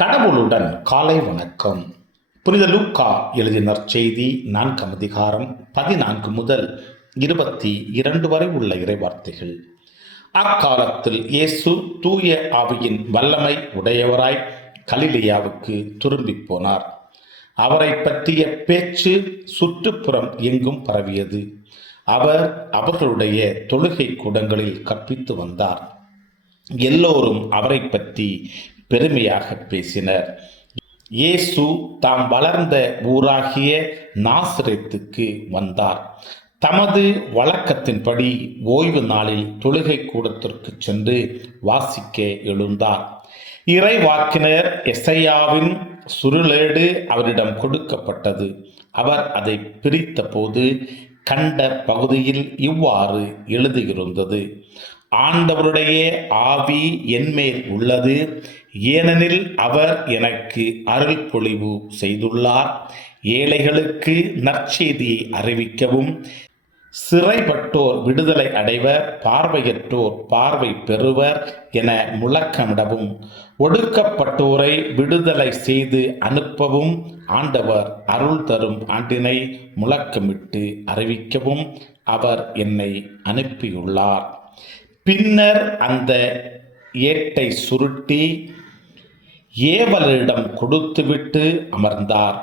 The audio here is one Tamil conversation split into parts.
கடவுளுடன் காலை வணக்கம். புனித லூக்கா எழுதிய நற்செய்தி 4ஆம் அதிகாரம் 14 முதல் 22 வரை உள்ள இறைவார்த்தைகள். அக்காலத்தில் இயேசு தூய ஆவியின் வல்லமை உடையவராய் கலிலேயாவுக்கு திரும்பி போனார். அவரை பற்றிய பேச்சு சுற்றுப்புறம் எங்கும் பரவியது. அவர் அவர்களுடைய தொழுகை கூடங்களில் கற்பித்து வந்தார். எல்லோரும் அவரை பற்றி பெருமையாக பேசினர். இயேசு தாம் வளர்ந்த ஊராகிய நாசரேத்துக்கு வந்தார். தமது வழக்கத்தின்படி ஓய்வு நாளில் தொழுகை கூடத்திற்கு சென்று வாசிக்க எழுந்தார். இறைவாக்கினர் எசையாவின் சுருளேடு அவரிடம் கொடுக்கப்பட்டது. அவர் அதை பிரித்த போது கண்ட பகுதியில் இவ்வாறு எழுதியிருந்தது: ஆண்டவருடைய ஆவி என்மேல் உள்ளது, ஏனெனில் அவர் எனக்கு அருள் பொழிவு செய்துள்ளார். ஏழைகளுக்கு நற்செய்தியை அறிவிக்கவும், சிறைப்பட்டோர் விடுதலை அடைவர், பார்வையற்றோர் பார்வை பெறுவர் என முழக்கமிடவும், ஒடுக்கப்பட்டோரை விடுதலை செய்து அனுப்பவும், ஆண்டவர் அருள் தரும் ஆண்டினை முழக்கமிட்டு அறிவிக்கவும் அவர் என்னை அனுப்பியுள்ளார். பின்னர் அந்த ஏட்டை சுருட்டி ஏவலரிடம் கொடுத்துவிட்டு அமர்ந்தார்.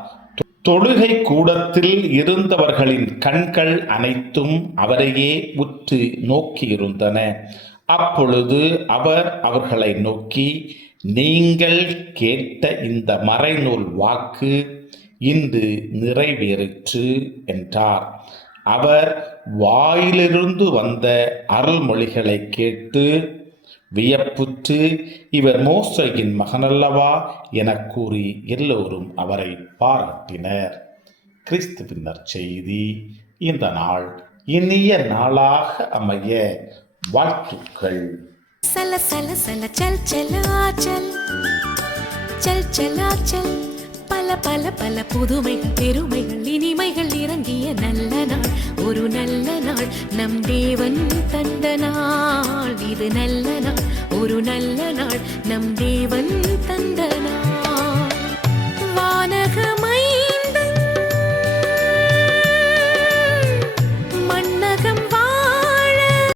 தொழுகை கூடத்தில் இருந்தவர்களின் கண்கள் அனைத்தும் அவரையே உற்று நோக்கியிருந்தன. அப்பொழுது அவர் அவர்களை நோக்கி, நீங்கள் கேட்ட இந்த மறைநூல் வாக்கு இன்று நிறைவேறிற்று என்றார். அவர் வாயிலிருந்து வந்த அருள்மொழிகளை கேட்டு வியப்புற்று, இவர் மோசேயின் மகனல்லவா என கூறி எல்லோரும் அவரை பாராட்டினர். கிறிஸ்துவின் நற்செய்தி. இந்த நாள் இனிய நாளாக அமைய வாழ்த்துக்கள். சல சல சல சல் சலாச்சல் சல் சலாச்சல், பல பல பல புதுமைகள் பெருமைகள் இனிமைகள் இறங்கிய நல்ல நாள், ஒரு நல்ல நாள், நம் தேவன் தந்த நாள். இது நல்ல நாள், ஒரு நல்ல நாள், நம்